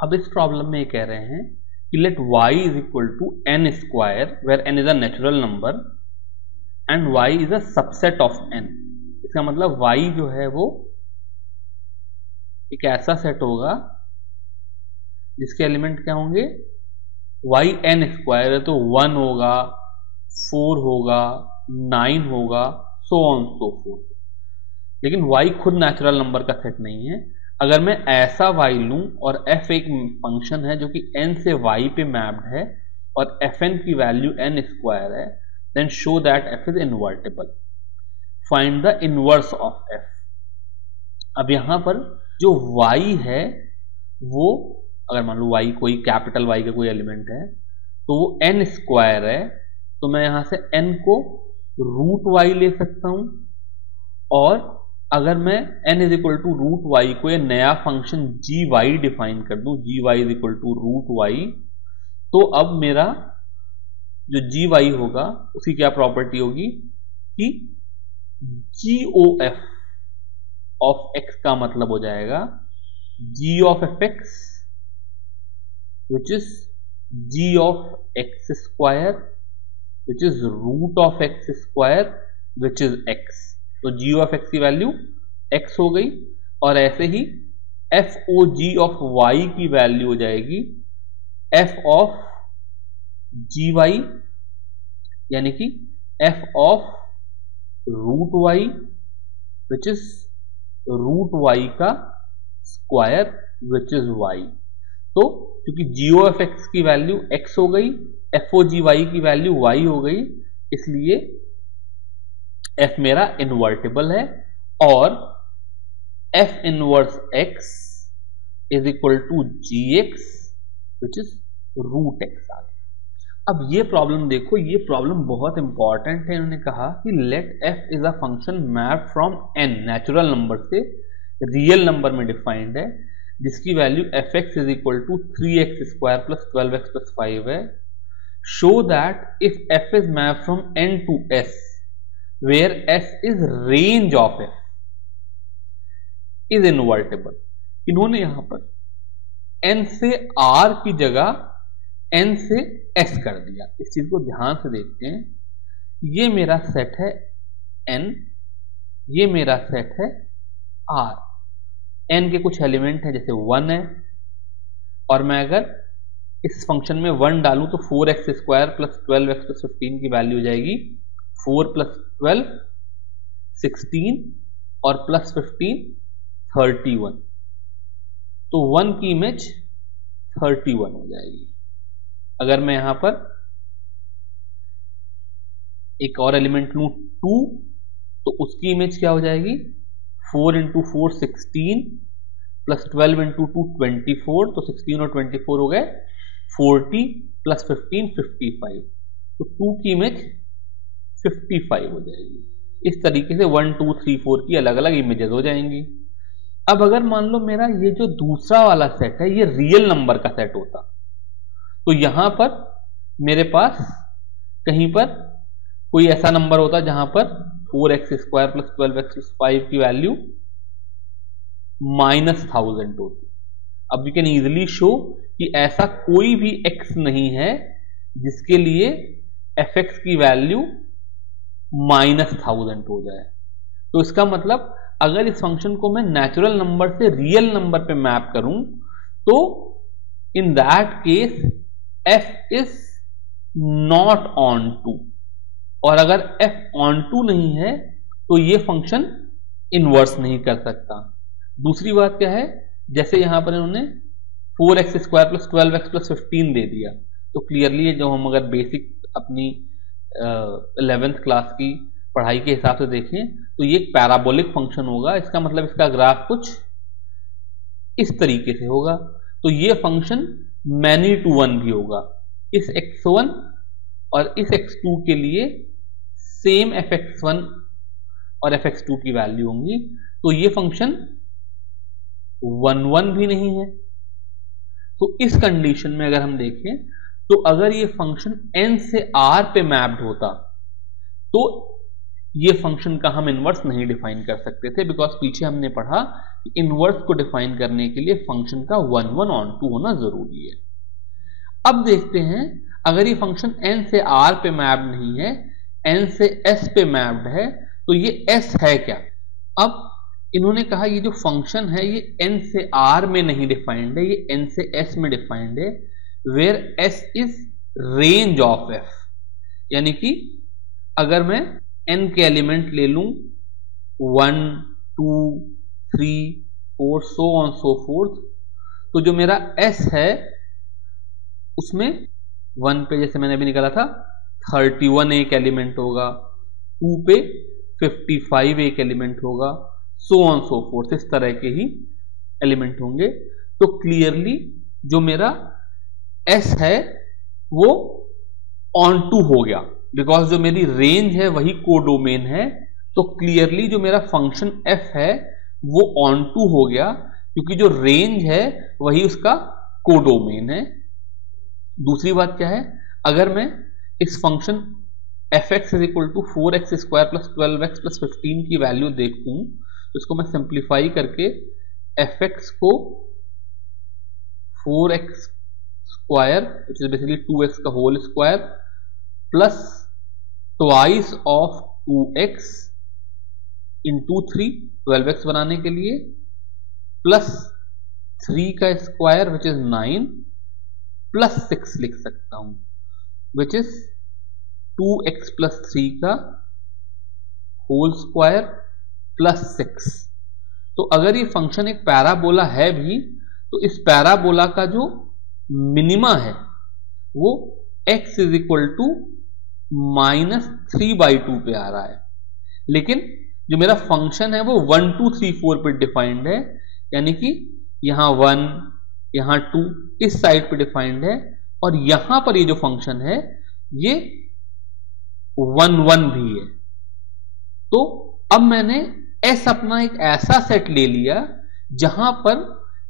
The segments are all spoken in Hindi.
अब इस प्रॉब्लम में ये कह रहे हैं कि let y is equal to n square where n is a natural number and y is a subset of n। इसका मतलब y जो है वो एक ऐसा सेट होगा जिसके एलिमेंट क्या होंगे, y n स्क्वायर है तो 1 होगा, 4 होगा, 9 होगा, सो ऑन सो फोर्थ। लेकिन y खुद नेचुरल नंबर का सेट नहीं है। अगर मैं ऐसा y लूं और f एक फंक्शन है जो कि n से y पे मैप्ड है और fn की वैल्यू n स्क्वायर है, then show that f is invertible. Find the inverse of f। अब यहां पर जो y है वो, अगर मान लो y कोई कैपिटल Y का कोई एलिमेंट है तो वो n स्क्वायर है, तो मैं यहां से n को रूट y ले सकता हूं। और अगर मैं n is equal to root y को ये नया फंक्शन जी वाई डिफाइन कर दूं, g y is equal to root y, तो अब मेरा जो जी वाई होगा उसकी क्या प्रॉपर्टी होगी कि g O F of x का मतलब हो जाएगा g of F x which is ji of x square which is root of x square which is x. तो जी ऑफ एक्स की वैल्यू x हो गई और ऐसे ही f O ji of y की वैल्यू हो जाएगी f ऑफ जी वाई, यानी कि f of root y which is root y का स्क्वायर विच इज y। तो क्योंकि जी ओ एफ एक्स की वैल्यू x हो गई, एफ ओ जी वाई की वैल्यू y हो गई, इसलिए f मेरा इनवर्टेबल है और f inverse x is equal to g x which is root x आ गया। अब ये प्रॉब्लम देखो, ये प्रॉब्लम बहुत इंपॉर्टेंट है। इन्होंने कहा कि let f is a function map from n, natural number से रियल नंबर में डिफाइंड है, जिसकी value F X is equal to 3x square plus 12x plus 5 है। Show that if f is map from n to s where s is range of f is invertible। इन्होंने यहां पर n से r की जगह n से s कर दिया। इस चीज को ध्यान से देखते हैं, ये मेरा सेट है n, ये मेरा सेट है r। n के कुछ एलिमेंट है जैसे 1 है, और मैं अगर इस फंक्शन में 1 डालूं तो 4x square plus 12x plus 15 की वैल्यू हो जाएगी 4 प्लस 12 16 और प्लस 15 31। तो 1 की इमेज 31 हो जाएगी। अगर मैं यहां पर एक और एलिमेंट लूं 2, तो उसकी इमेज क्या हो जाएगी 4 इंटू 4 16 प्लस 12 इंटू 2 24, तो 16 और 24 हो गए 40 प्लस 15 55। तो 2 की इमेज 55 हो जाएगी। इस तरीके से 1 2 3 4 की अलग अलग इमेजेस हो जाएंगी। अब अगर मान लो मेरा ये जो दूसरा वाला सेट है ये रियल नंबर का सेट होता, तो यहां पर मेरे पास कहीं पर कोई ऐसा नंबर होता जहां पर 4x square plus 12x plus 5 की वैल्यू -1000 होती। अब यू कैन इजिली शो कि ऐसा कोई भी x नहीं है जिसके लिए fx की वैल्यू -1000 हो जाए। तो इसका मतलब अगर इस फंक्शन को मैं नेचुरल नंबर से रियल नंबर पे मैप करूं तो in that case f is not onto, और अगर f ऑन टू नहीं है तो ये फंक्शन इनवर्स नहीं कर सकता। दूसरी बात क्या है, जैसे यहां पर इन्होंने 4x square plus 12x plus 15 दे दिया, तो क्लियरली जो हम अगर बेसिक अपनी 11th क्लास की पढ़ाई के हिसाब से देखें तो ये एक पैराबोलिक फंक्शन होगा। इसका मतलब इसका ग्राफ कुछ इस तरीके से होगा। तो ये फंक्शन मैनी टू वन भी होगा। इस x1 और इस x2 के लिए सेम fx1 और fx2 की वैल्यू होंगी। तो ये फंक्शन 1 1 भी नहीं है। तो इस कंडीशन में अगर हम देखें तो अगर ये फंक्शन n से r पे मैप्ड होता तो ये फंक्शन का हम इनवर्स नहीं डिफाइन कर सकते थे, बिकॉज पीछे हमने पढ़ा इनवर्स को डिफाइन करने के लिए फंक्शन का 1 1 ऑन टू होना जरूरी है। अब देखते हैं अगर ये फंक्शन n से r पे मैप्ड नहीं है, n से s पे मैप्ड है, तो ये s है क्या। अब इन्होंने कहा ये जो फंक्शन है ये n से r में नहीं डिफाइंड है, ये n से s में डिफाइंड है, where s is range of f। यानी कि अगर मैं n के एलिमेंट ले लूं 1 2 3 4 सो ऑन सो फोर्थ, तो जो मेरा s है उसमें 1 पे जैसे मैंने अभी निकाला था 31 एक एलिमेंट होगा, 2 पे 55 एक एलिमेंट होगा, सो ऑन सो फोर्थ, इस तरह के ही एलिमेंट होंगे। तो क्लियरली जो मेरा s है वो ऑन टू हो गया, बिकॉज जो मेरी रेंज है वही कोडोमेन है। तो क्लियरली जो मेरा फंक्शन f है वो ऑन टू हो गया, क्योंकि जो रेंज है वही उसका कोडोमेन है। दूसरी बात क्या है, अगर मैं इस function fx is equal to 4x square plus 12x plus 15 की वैल्यू देखूं, तो इसको मैं सिंप्लीफाई करके fx को 4x square which is basically 2x का whole square plus twice of 2x into 3 12x बनाने के लिए, प्लस 3 का स्क्वायर विच इज 9 प्लस 6 लिख सकता हूं विच इज 2x प्लस 3 का होल स्क्वायर प्लस 6। तो अगर ये फंक्शन एक पैराबोला है भी, तो इस पैराबोला का जो मिनिमा है वो x इज इक्वल टू -3/2 पे आ रहा है, लेकिन जो मेरा फंक्शन है वो 1 2 3 4 पे डिफाइंड है, यानी कि यहां 1 यहां 2 इस साइड पे डिफाइंड है, और यहां पर ये जो फंक्शन है ये 1 1 भी है। तो अब मैंने s अपना एक ऐसा सेट ले लिया जहां पर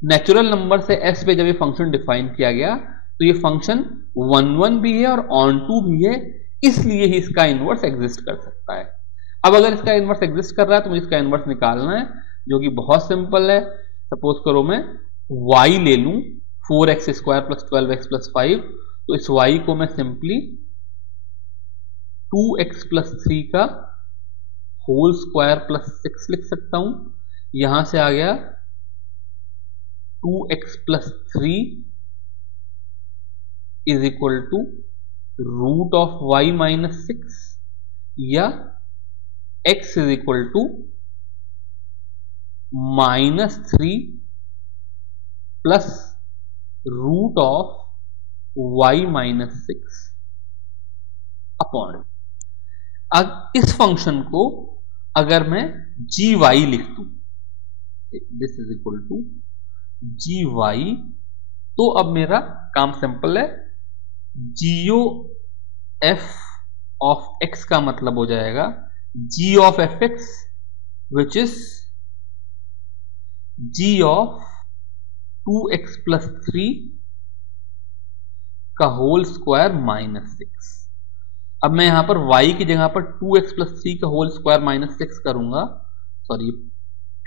नेचुरल नंबर से s पे जब ये फंक्शन डिफाइन किया गया तो ये फंक्शन 1 1 भी है और ऑन टू भी है, इसलिए ही इसका इनवर्स एग्जिस्ट कर सकता है। अब अगर इसका इनवर्स एग्जिस्ट कर रहा है तो मुझे इसका इनवर्स निकालना है, जो कि बहुत सिंपल है। सपोज करो मैं y ले लूं 4x square plus 12x plus 5, तो इस y को मैं सिंपली 2x प्लस 3 का होल स्क्वायर प्लस 6 लिख सकता हूं। यहां से आ गया 2x plus 3 is equal to root of y minus 6, या x is equal to -3 plus root of y minus 6 upon. अब इस फंक्शन को अगर मैं gy लिख दूं, this is equal to gy, तो अब मेरा काम सिंपल है। जीओ एफ ऑफ एक्स का मतलब हो जाएगा g of F x which is ji of 2x plus 3 का होल स्क्वायर माइनस 6। अब मैं यहां पर y की जगह पर 2x प्लस 3 का होल स्क्वायर माइनस 6 करूंगा, सॉरी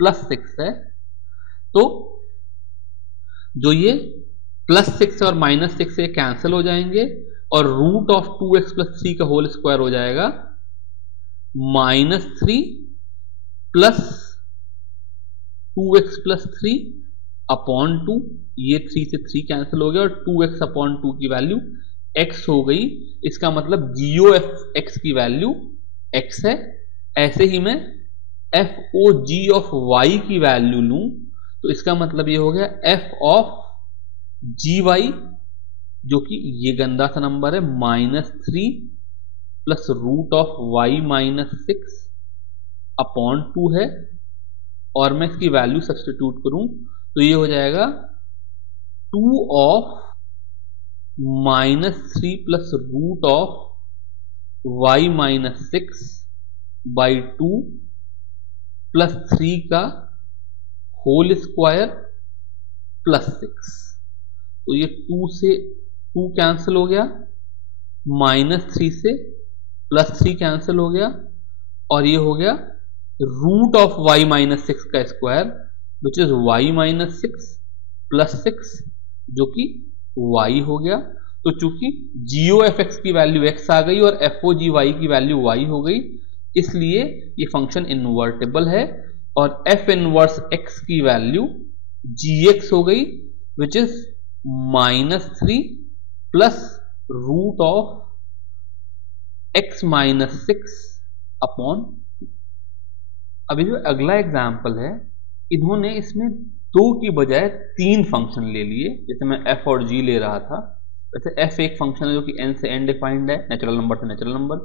प्लस 6 है, तो जो ये प्लस 6 और माइनस 6 से कैंसिल हो जाएंगे और रूट ऑफ 2x प्लस 3 का होल स्क्वायर हो जाएगा -3 प्लस 2x प्लस 3 अपॉन 2, ये 3 से 3 कैंसिल हो गया और 2x अपॉन 2 की वैल्यू x हो गई। इसका मतलब जीओ एफ एक्स की वैल्यू x है। ऐसे ही मैं F O ji of y की वैल्यू लूं तो इसका मतलब ये हो गया f ऑफ जी वाई, जो कि ये गंदा सा नंबर है -3 plus root of y minus 6 upon 2 है, और मैं इसकी वैल्यू सब्स्टिट्यूट करूं तो ये हो जाएगा 2 of -3 plus root of y minus 6 by 2 plus 3 का होल स्क्वायर प्लस 6। तो ये 2 से 2 कैंसिल हो गया, -3 से +3 कैंसिल हो गया, और ये हो गया रूट ऑफ y माइनस 6 का square which is y minus 6 plus 6 जो कि y हो गया। तो चूंकि जीओ एफ एक्स की वैल्यू x आ गई और एफ ओ जी वाई की वैल्यू y हो गई, इसलिए ये फंक्शन इन्वर्टेबल है और एफ इनवर्स x की वैल्यू gx हो गई which is -3 plus root of x minus 6 upon. अभी जो अगला एग्जाम्पल है, इन्होंने इसमें 2 की बजाय 3 फंक्शन ले लिए। जैसे मैं f और g ले रहा था, वैसे f एक फंक्शन है जो कि n से n डिफाइंड है, नेचुरल नंबर से नेचुरल नंबर।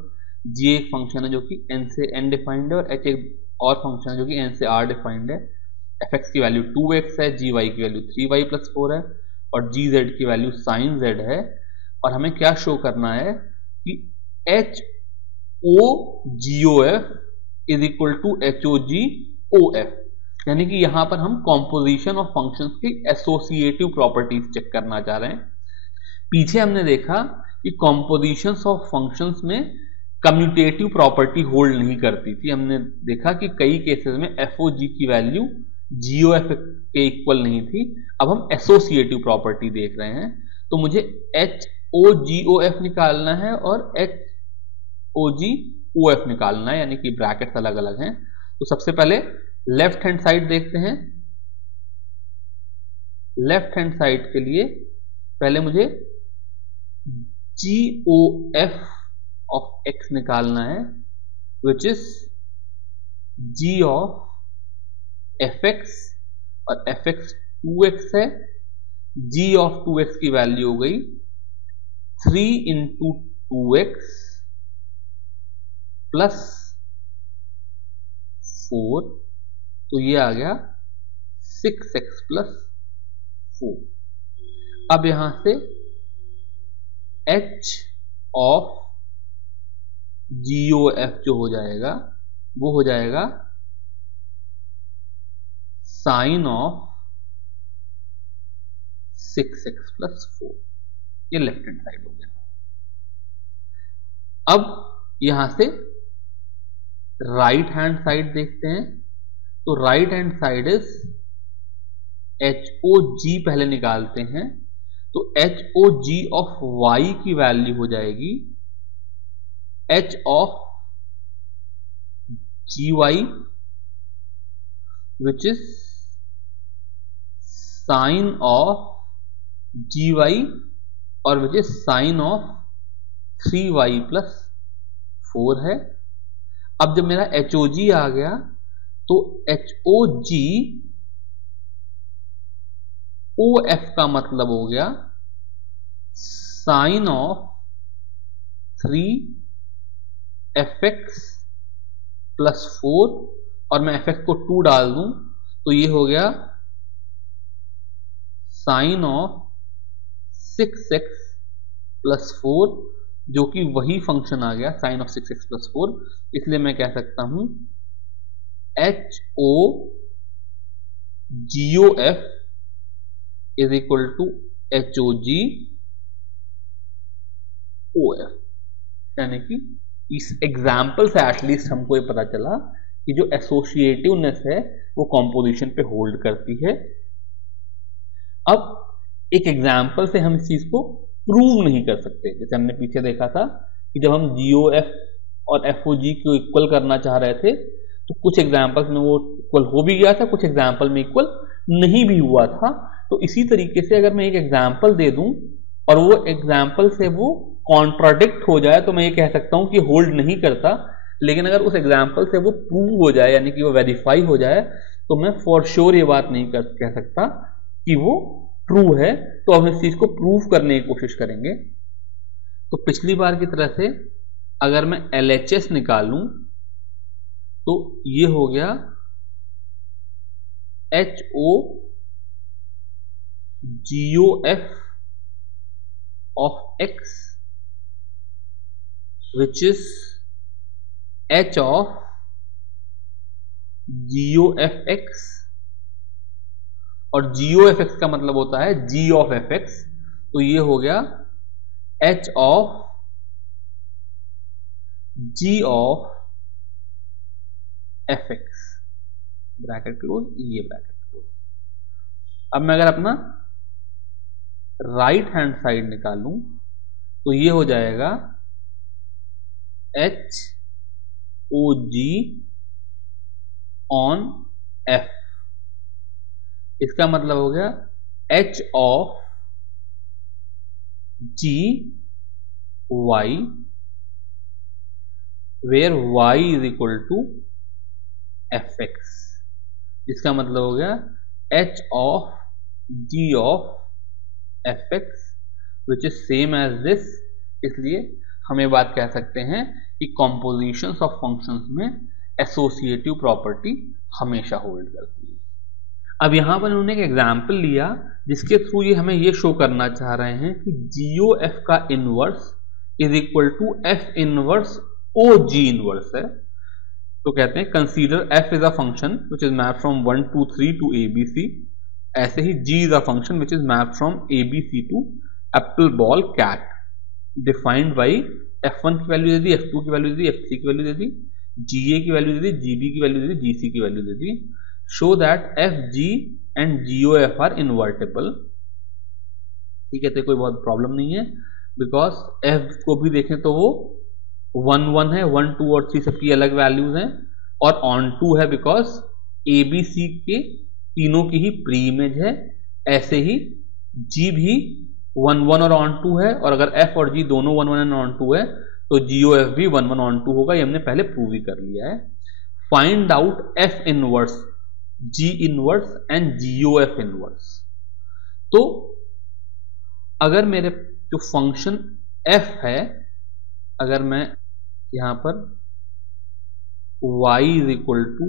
g एक फंक्शन है जो कि n से n डिफाइंड है और h एक और फंक्शन है जो कि n से r डिफाइंड है। fx की वैल्यू 2x है, gy की वैल्यू 3y प्लस 4 है और gz की वैल्यू sin z है। और हमें क्या शो करना है कि h o g o f is equal to H O G O F, यानी कि यहां पर हम कॉम्पोजिशन ऑफ फंक्शंस की एसोसिएटिव प्रॉपर्टीज चेक करना चाह रहे हैं। पीछे हमने देखा कि कॉम्पोजिशंस ऑफ फंक्शंस में कम्यूटेटिव प्रॉपर्टी होल्ड नहीं करती थी। हमने देखा कि कई केसेस में एफ ओ जी की वैल्यू जी ओ एफ के इक्वल नहीं थी। अब हम एसोसिएटिव प्रॉपर्टी देख रहे हैं, तो मुझे H O G O F निकालना है और H O G O F निकालना है, यानी कि ब्रैकेट्स अलग अलग हैं। तो सबसे पहले लेफ्ट हैंड साइड देखते हैं। लेफ्ट हैंड साइड के लिए पहले मुझे G O F of X निकालना है which is ji of F X, और एफ एक्स 2x है। जी ऑफ 2x की वैल्यू हो गई 3 इंटू 2x प्लस 4, तो ये आ गया 6x प्लस 4। अब यहां से h of G O F जो हो जाएगा वो हो जाएगा साइन ऑफ 6x प्लस 4। ये लेफ्ट हैंड साइड हो गया। अब यहां से राइट हैंड साइड देखते हैं। तो right hand side is h O g पहले निकालते हैं। तो h O ji of y की वैल्यू हो जाएगी h of ji y which is sine of ji y और which is sine of 3y plus 4 है। अब जब मेरा एच ओ जी आ गया तो एच ओ जी ओ एफ का मतलब हो गया sine of 3 F X plus 4, और मैं एफ एक्स को 2 डाल दूं तो ये हो गया साइन ऑफ 6x प्लस 4, जो कि वही फंक्शन आ गया साइन ऑफ 6x प्लस 4। इसलिए मैं कह सकता हूं H O G O F is equal to H O G O F, यानी कि इस एग्जाम्पल से एटलीस्ट हमको ये पता चला कि जो एसोसिएटिवनेस है वो कॉम्पोजिशन पे होल्ड करती है। अब एक एग्जाम्पल से हम इस चीज को प्रूव नहीं कर सकते। जैसे हमने पीछे देखा था कि जब हम GOF और FOG को इक्वल करना चाह रहे थे तो कुछ एग्जाम्पल्स में वो इक्वल हो भी गया था, कुछ एग्जाम्पल में इक्वल नहीं भी हुआ था। तो इसी तरीके से अगर मैं एक एग्जाम्पल दे दूं और वो एग्जाम्पल से वो कॉन्ट्राडिक्ट हो जाए तो मैं ये कह सकता हूं कि होल्ड नहीं करता। लेकिन अगर उस एग्जाम्पल से वो प्रूव हो जाए, यानी कि वो वेरीफाई हो जाए, तो मैं फॉर श्योर ये बात नहीं कह सकता कि वो ट्रू है। तो हम इस चीज को प्रूव करने की कोशिश करेंगे। तो पिछली बार की तरह से अगर मैं LHS निकालूं तो ये हो गया HOGOF of x which is H of GOFX, और GOFX का मतलब होता है G of fx। तो ये हो गया H of G of fx, bracket close, ये ब्रैकेट क्लोज। अब मैं अगर अपना राइट हैंड साइड निकालूं तो ये हो जाएगा H O G on F. इसका मतलब हो गया H of ji Y where Y is equal to F X. इसका मतलब हो गया H of G of F x which is same as this. इसलिए हम ये बात कह सकते हैं कि कॉम्पोजिशंस ऑफ फंक्शंस में एसोसिएटिव प्रॉपर्टी हमेशा होल्ड करती है। अब यहां पर उन्होंने एक एग्जाम्पल लिया जिसके थ्रू ये हमें ये शो करना चाह रहे हैं कि जीओ एफ का inverse is equal to f inverse o g inverse है। तो कहते हैं consider f is a function which is map from 1 to 3 to ABC। ऐसे ही g is a function which is map from ABC to apple ball cat defined by f1 की वैल्यू दे दी, f2 की वैल्यू दे दी, f3 की वैल्यू दे दी, GA की वैल्यू दे दी, GB की वैल्यू दे दी, GC की वैल्यू दे दी। Show that FG and GOF are invertible. ठीक है, तो कोई बहुत प्रॉब्लम नहीं है बिकॉज f को भी देखें तो वो 1 1 है, 1 2 और 3 सबकी अलग वैल्यूज हैं और ऑन 2 है बिकॉज ABC के तीनों की ही प्री इमेज है। ऐसे ही G भी 1 1 और ऑन 2 है और अगर F और G दोनों 1 1 एंड ऑन 2 है तो GOF भी 1 1 ऑन 2 होगा। ये हमने पहले प्रूव ही कर लिया है। Find out F inverse, G inverse and GOF inverse. तो अगर मेरे जो फंक्शन F है, अगर मैं यहां पर y is equal to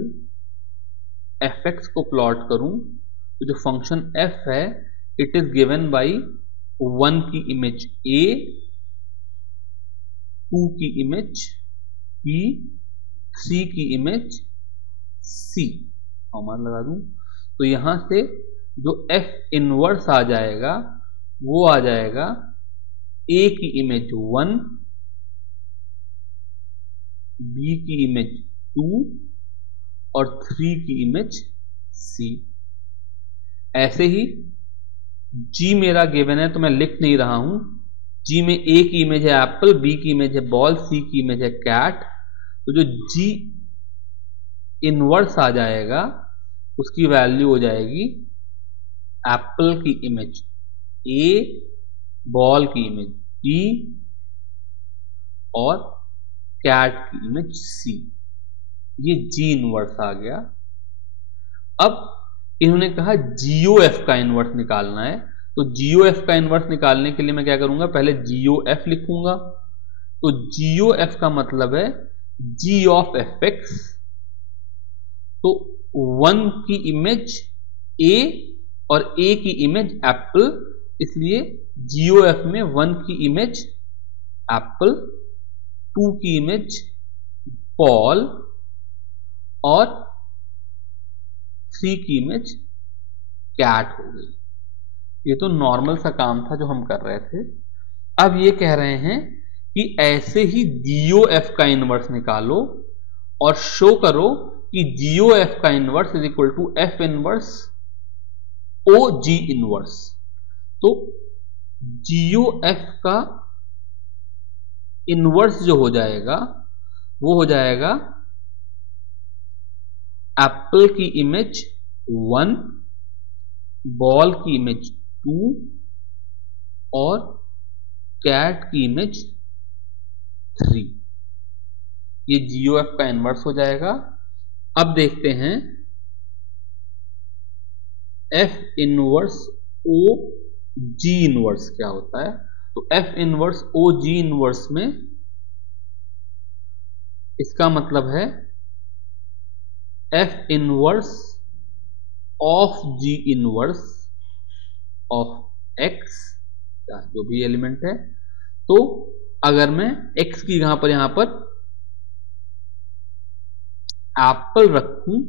F x को प्लॉट करूं तो जो फंक्शन f है इट इज गिवन बाई 1 की इमेज a, 2 की इमेज p, 3 की इमेज c। कॉमा लगा दूं तो यहां से जो f इनवर्स आ जाएगा वो आ जाएगा a की इमेज 1, b की इमेज 2 और 3 की इमेज c। ऐसे ही g मेरा गिवन है तो मैं लिख नहीं रहा हूं। g में a की इमेज है एप्पल, b की इमेज है बॉल, c की इमेज है कैट। तो जो g इनवर्स आ जाएगा उसकी वैल्यू हो जाएगी एप्पल की इमेज a, बॉल की इमेज b और कैट की इमेज c। ये g इनवर्स आ गया। अब इन्होंने कहा GOF का इनवर्स निकालना है तो GOF का इनवर्स निकालने के लिए मैं क्या करूंगा, पहले GOF लिखूंगा। तो GOF का मतलब है G ऑफ fx। तो 1 की इमेज a और a की इमेज एप्पल, इसलिए GOF में 1 की इमेज एप्पल, 2 की इमेज बॉल और 3 की इमेज कैट हो गई। ये तो नॉर्मल सा काम था जो हम कर रहे थे। अब ये कह रहे हैं कि ऐसे ही GOF का इनवर्स निकालो और शो करो कि GOF का inverse is equal to F inverse OG inverse. तो GOF का इनवर्स जो हो जाएगा वो हो जाएगा एप्पल की इमेज 1, बॉल की इमेज 2 और कैट की इमेज 3। ये GOF का इनवर्स हो जाएगा। अब देखते हैं F इनवर्स OG इनवर्स क्या होता है। तो F इनवर्स OG इनवर्स में इसका मतलब है F inverse of G inverse of X, जो भी एलिमेंट है। तो अगर मैं X की यहां पर एप्पल रखूं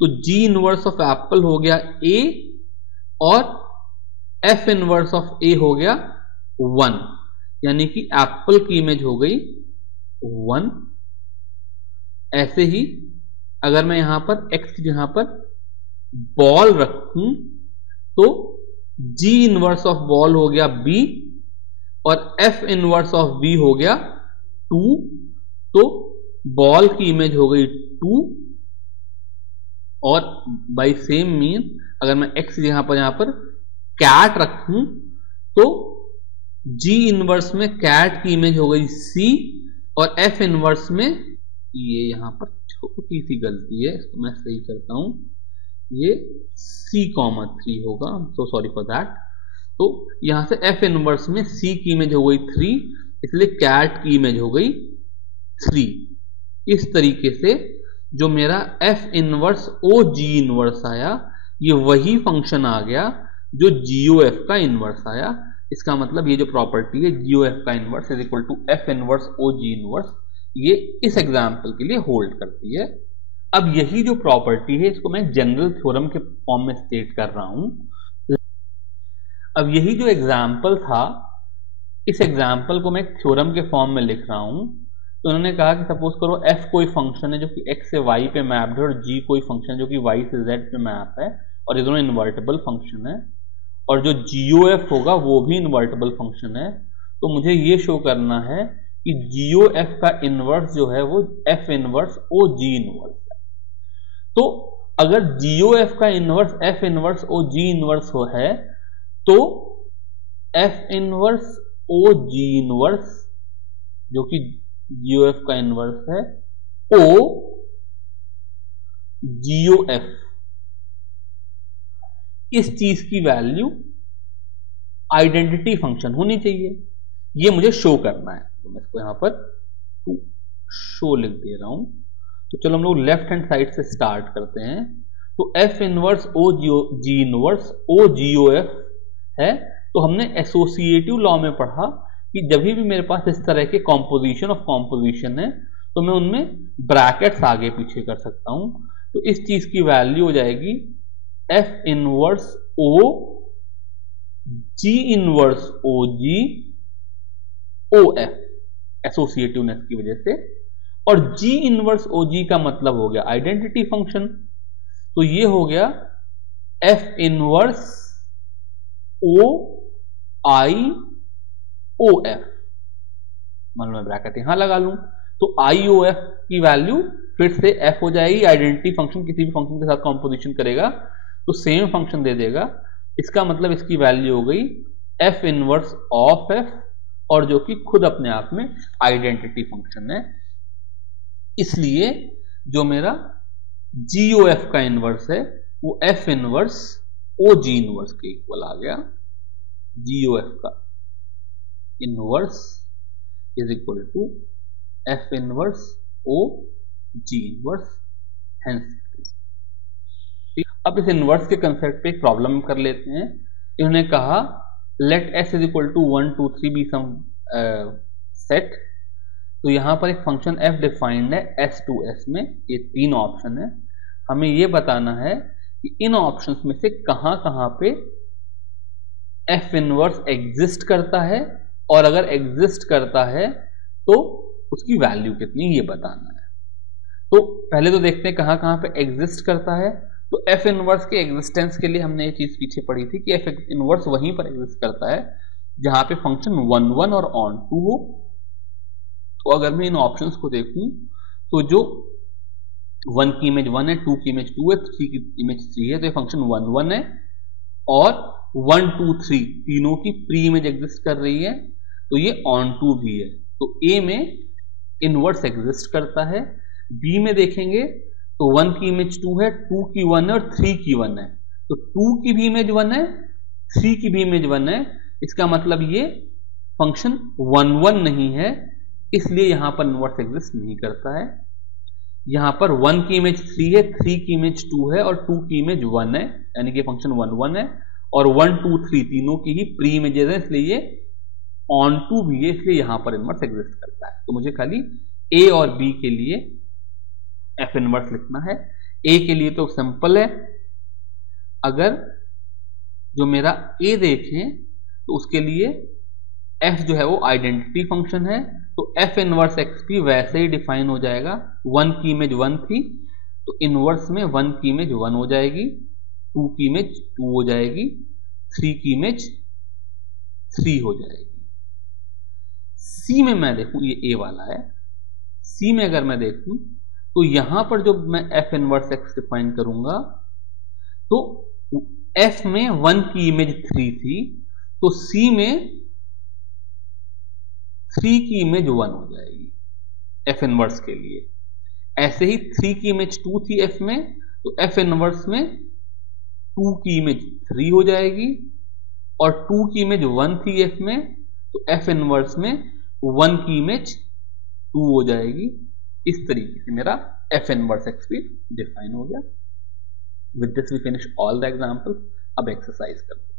तो G इनवर्स ऑफ एप्पल हो गया A और F इनवर्स ऑफ A हो गया 1, यानी कि एप्पल की इमेज हो गई 1। ऐसे ही अगर मैं यहां पर X की जगह पर बॉल रखूं तो G इनवर्स ऑफ बॉल हो गया B और F इनवर्स ऑफ B हो गया 2, तो बॉल की इमेज हो गई 2 और बाय सेम मीन अगर मैं x यहां पर कैट रखूं तो G इनवर्स में कैट की इमेज हो गई C और F इनवर्स में, ये यहां पर छोटी सी गलती है, इसको मैं सही करता हूं, ये C,3 होगा, सो सॉरी फॉर दैट। तो यहां से F इनवर्स में C की इमेज हो गई 3, इसलिए कैट की इमेज हो गई 3। इस तरीके से जो मेरा F inverse O G inverse आया, ये वही फंक्शन आ गया जो GOF का इनवर्स आया। इसका मतलब ये जो प्रॉपर्टी है GOF का inverse is equal to F inverse O G inverse, ये इस एग्जाम्पल के लिए होल्ड करती है। अब यही जो प्रॉपर्टी है इसको मैं जनरल थ्योरम के फॉर्म में स्टेट कर रहा हूं। अब यही जो एग्जाम्पल था, इस एग्जाम्पल को मैं थ्योरम के फॉर्म में लिख रहा हूं। तो उन्होंने कहा कि सपोज करो f कोई फंक्शन है जो कि x से y पे मैप्ड है और g कोई फंक्शन है जो कि y से z पे मैप है और ये दोनों इन्वर्टेबल फंक्शन है और जो GOF होगा वो भी इन्वर्टेबल फंक्शन है। तो मुझे ये शो करना है कि GOF का इनवर्स जो है वो f inverse O G inverse है। तो अगर GOF का inverse f inverse O G inverse हो है तो f inverse O G inverse जो कि GOF का इनवर्स है O GOF, इस चीज की वैल्यू आइडेंटिटी फंक्शन होनी चाहिए, ये मुझे शो करना है। तो मैं इसको यहां पर टू शो लिख दे रहा हूं। तो चलो हम लोग लेफ्ट हैंड साइड से स्टार्ट करते हैं। तो F inverse O G inverse O GOF है। तो हमने एसोसिएटिव लॉ में पढ़ा कि जब भी मेरे पास इस तरह के कॉम्पोजिशन ऑफ कॉम्पोजिशन है तो मैं उनमें ब्रैकेट्स आगे पीछे कर सकता हूं। तो इस चीज की वैल्यू हो जाएगी F inverse O G inverse O G OF, एसोसिएटिवनेस की वजह से, और G इनवर्स O G का मतलब हो गया आइडेंटिटी फंक्शन। तो ये हो गया F inverse O I OF, मान लो मैं ब्रैकेट यहां लगा लूं तो IOF की वैल्यू फिर से F हो जाएगी। आइडेंटिटी फंक्शन किसी भी फंक्शन के साथ कॉम्पोजिशन करेगा तो सेम फंक्शन दे देगा, इसका मतलब इसकी वैल्यू हो गई F इनवर्स ऑफ F, और जो कि खुद अपने आप में आइडेंटिटी फंक्शन है। इसलिए जो मेरा GOF का इनवर्स है वो F इनवर्स OG इनवर्स के इक्वल आ गया। GOF का inverse is equal to F inverse OG inverse, hence. अब इस इनवर्स के कंसेप्ट पे एक प्रॉब्लम कर लेते हैं। इन्होंने कहा let S is equal to 1 2 3 be some set. तो यहां पर एक फंक्शन f डिफाइंड है S to S में, ये 3 ऑप्शन है। हमें ये बताना है कि इन ऑप्शंस में से कहां कहां पे f इनवर्स एग्जिस्ट करता है, और अगर एग्जिस्ट करता है तो उसकी वैल्यू कितनी, ये बताना है। तो पहले तो देखते हैं कहां कहां पे एग्जिस्ट करता है। तो f इनवर्स के एग्जिस्टेंस के लिए हमने ये चीज पीछे पढ़ी थी कि f इनवर्स वहीं पर एग्जिस्ट करता है जहां पे फंक्शन 1 1 और ऑन 2 हो। तो अगर मैं इन ऑप्शंस को देखूं तो जो 1 की इमेज 1 है, 2 की इमेज 2 है, 3 की इमेज 3 है, तो ये फंक्शन 1 1 है, और 1 2 3 तीनों की प्री इमेज एग्जिस्ट कर रही है, तो ये ऑन 2 भी है। तो A में इनवर्स एग्जिस्ट करता है। B में देखेंगे तो 1 की इमेज 2 है, 2 की 1 है और 3 की 1 है, तो 2 की भी इमेज 1 है, 3 की भी इमेज 1 है। इसका मतलब ये फंक्शन 1 1 नहीं है, इसलिए यहां पर इनवर्स एग्जिस्ट नहीं करता है। यहां पर 1 की इमेज 3 है, 3 की इमेज 2 है और 2 की इमेज 1 है, यानी कि फंक्शन 1 1 है, और 1 2 3 तीनों की ही प्री इमेजेस है, इसलिए ये ऑन 2 भी है, इसलिए यहां पर इनवर्स एग्जिस्ट करता है। तो मुझे खाली A और B के लिए F इनवर्स लिखना है। A के लिए तो सिंपल है, अगर जो मेरा A देखें तो उसके लिए F जो है वो आइडेंटिटी फंक्शन है, तो F इनवर्स X भी वैसे ही डिफाइन हो जाएगा। 1 की इमेज 1 थी तो इनवर्स में 1 की इमेज 1 हो जाएगी, 2 की इमेज 2 हो जाएगी, 3 की इमेज 3 हो जाएगी। सी में मैं देखूं, ये ए वाला है, सी में अगर मैं देखूं तो यहां पर जो मैं एफ इनवर्स एक्स डिफाइन करूंगा तो एफ में 1 की इमेज 3 थी, तो सी में 3 की इमेज 1 हो जाएगी एफ इनवर्स के लिए। ऐसे ही 3 की इमेज 2 थी एफ में, तो एफ इनवर्स में 2 की इमेज 3 हो जाएगी, और 2 की इमेज 1 थी एफ में, तो एफ इनवर्स में 1 की इमेज 2 हो जाएगी। इस तरीके से मेरा एफ इनवर्स एक्स भी डिफाइन हो गया। With this we finish all the examples. अब एक्सरसाइज करते हैं।